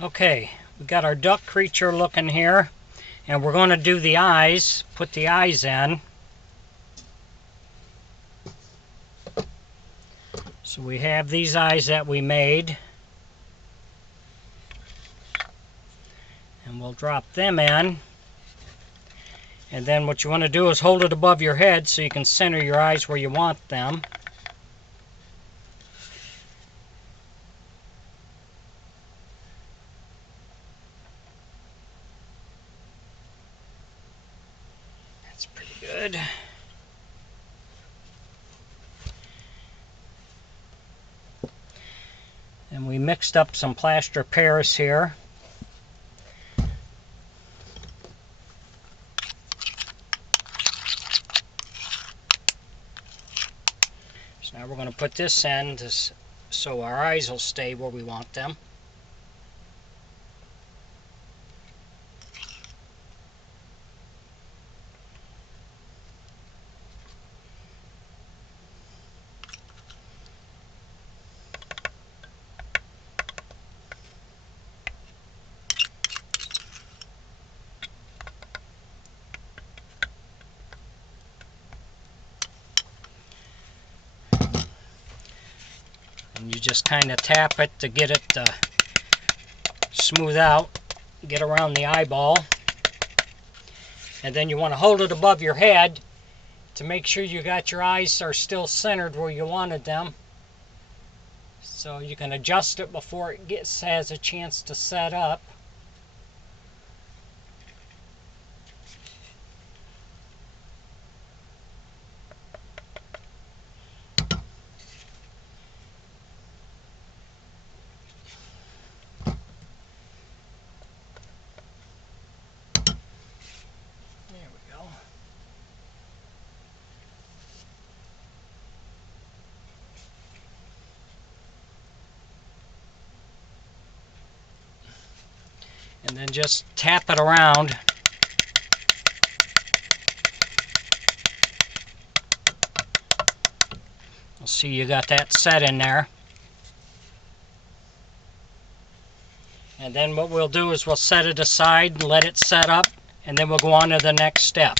Okay, we got our duck creature looking here, and we're going to do the eyes, put the eyes in. So we have these eyes that we made, and we'll drop them in. And then what you want to do is hold it above your head so you can center your eyes where you want them. That's pretty good. And we mixed up some plaster Paris here. So now we're going to put this in so our eyes will stay where we want them. And you just kind of tap it to get it to smooth out, get around the eyeball. And then you want to hold it above your head to make sure you got your eyes are still centered where you wanted them. So you can adjust it before it has a chance to set up. There we go. And then just tap it around. You'll see you got that set in there. And then what we'll do is we'll set it aside and let it set up, and then we'll go on to the next step.